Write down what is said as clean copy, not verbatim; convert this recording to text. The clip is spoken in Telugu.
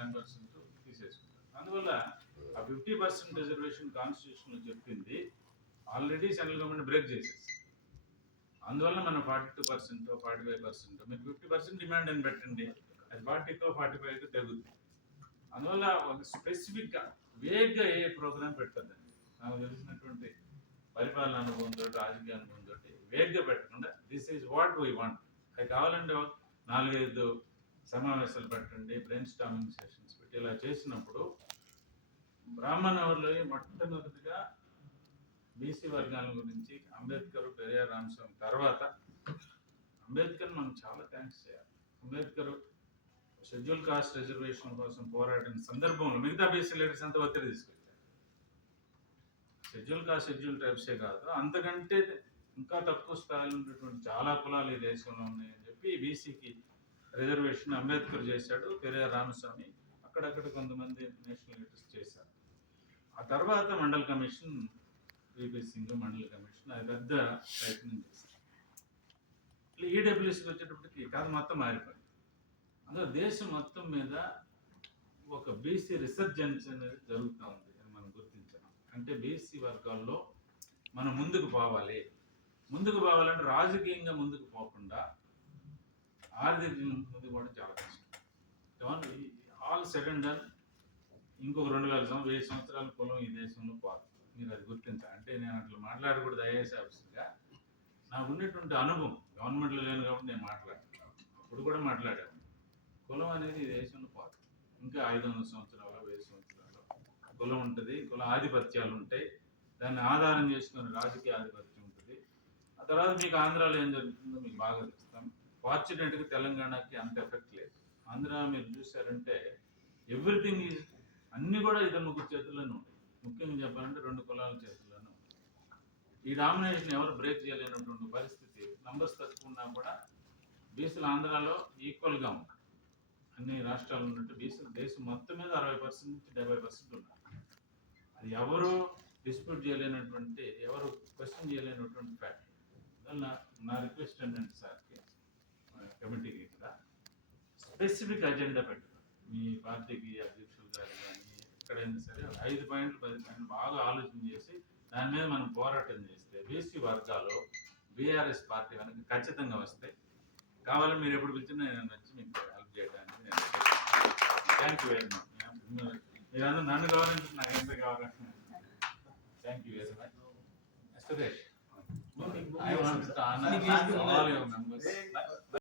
10% తీసేసుకుంటారు. అందువల్ల ఆ 50% రిజర్వేషన్ కాన్స్టిట్యూషన్ చెప్పింది ఆల్రెడీ సెంట్రల్ గవర్నమెంట్ బ్రేక్ చేసేసి, అందువల్ల మనం 42% 45% మీరు 50% డిమాండ్ అని పెట్టండి, అది 40కో 45కో తగ్గుతుంది. అందువల్ల ఒక స్పెసిఫిక్గా వేగ్గా ఏ ప్రోగ్రామ్ పెట్టద్దండి. నాకు తెలిసినటువంటి పరిపాలన అనుభవంతో రాజకీయ అనుభవంతో వేగ్గా పెట్టకుండా this is what we want, అది కావాలంటే 4-5 సమావేశాలు పెట్టండి, బ్రెయిన్ స్టార్మింగ్ సెషన్స్ పెట్టి ఇలా చేసినప్పుడు బ్రాహ్మణవర్లో మొట్టమొదటిగా బీసీ వర్గాల గురించి అంబేద్కర్, పెరియార్, రామస్వామి తర్వాత అంబేద్కర్ మనం చాలా థ్యాంక్స్ చేయాలి. అంబేద్కర్ షెడ్యూల్ కాస్ట్ రిజర్వేషన్ కోసం పోరాడిన సందర్భంలో మిగతా బీసీ లీడర్స్ అంతా ఒత్తిడి తీసుకొచ్చారు. షెడ్యూల్ కాస్ట్ షెడ్యూల్ ట్రైబ్సే కాదు, అంతకంటే ఇంకా తక్కువ స్థాయిలో ఉన్నటువంటి చాలా కులాలు ఈ దేశంలో ఉన్నాయని చెప్పి బీసీకి రిజర్వేషన్ అంబేద్కర్ చేశాడు, పెరియార్, రామస్వామి, అక్కడక్కడ కొంతమంది నేషనల్ లీడర్స్ చేశారు. ఆ తర్వాత mandal commission, VP Singh mandal commission అది పెద్ద ప్రయత్నం చేశారు. ఈడబ్ల్యూసీకి వచ్చేటప్పటికి కథ మొత్తం మారిపోయింది. అందులో దేశం మొత్తం మీద ఒక బీసీ రిసర్జెన్స్ అనేది జరుగుతూ ఉంది అని మనం గుర్తించాం. అంటే బీసీ వర్గాల్లో మనం ముందుకు పోవాలంటే రాజకీయంగా ముందుకు పోకుండా ఆర్థికంగా ముందుకు పోవడం చాలా కష్టం. ఆల్ సెడ్ అండ్ డన్ ఇంకొక 2000 సంవత్సరాల కులం ఈ దేశంలో పోదు, మీరు అది గుర్తించాలి. అంటే నేను అట్లా మాట్లాడకూడదు ఐఏఎస్ ఆఫీసర్గా, నాకు ఉన్నటువంటి అనుభవం గవర్నమెంట్లో లేను కాబట్టి నేను మాట్లాడాను, అప్పుడు కూడా మాట్లాడాను. కులం అనేది ఈ దేశంలో పోదు, ఇంకా 500 సంవత్సరాలు 1000 సంవత్సరాలు కులం ఉంటుంది, కుల ఆధిపత్యాలు ఉంటాయి, దాన్ని ఆధారం చేసుకుని రాజకీయ ఆధిపత్యం ఉంటుంది. ఆ తర్వాత మీకు ఆంధ్రాలో ఏం జరుగుతుందో మీకు బాగా తెలుస్తాం. ఫార్చునేట్గా తెలంగాణకి అంత ఎఫెక్ట్ లేదు. ఆంధ్ర మీరు చూసారంటే ఎవ్రీథింగ్ ఈజ్ అన్నీ కూడా ఇద్దరు ముగ్గురు చేతుల్లోనే ఉంటాయి. ముఖ్యంగా చెప్పాలంటే 2 కులాల చేతుల్లోనే ఉంటాయి. ఈ డామినేషన్ ఎవరు బ్రేక్ చేయలేనటువంటి పరిస్థితి. నంబర్స్ తక్కువ ఉన్నా కూడా బీసీలు ఆంధ్రాలో ఈక్వల్గా ఉంటాయి. అన్ని రాష్ట్రాలు ఉన్నట్టు బీసీలు దేశం మొత్తం మీద 60% నుంచి 70% ఉన్నారు. అది ఎవరు డిస్ప్యూట్ చేయలేనటువంటి, ఎవరు క్వశ్చన్ చేయలేనటువంటి ఫ్యాక్ట్. అందువల్ల నా రిక్వెస్ట్ ఏంటంటే సార్కి, కమిటీకి కూడా స్పెసిఫిక్ అజెండా పెట్టారు. మీ పార్టీకి అధ్యక్షులు గారు కానీ ఎక్కడైనా సరే 5 పాయింట్లు 10 పాయింట్లు బాగా ఆలోచన చేసి దాని మీద మనం పోరాటం చేస్తే బీసీ వర్గాలు బీఆర్ఎస్ పార్టీ వెనక ఖచ్చితంగా వస్తాయి. కావాలని మీరు ఎప్పుడు పిలిచినా నేను వచ్చి మీకు హెల్ప్ చేయడానికి నేను థ్యాంక్ యూ వెరీ మచ్. మీరందరూ నన్ను గౌరవించి నాకు ఎంత కావాలంటే thank you very much. I want to honor all your members.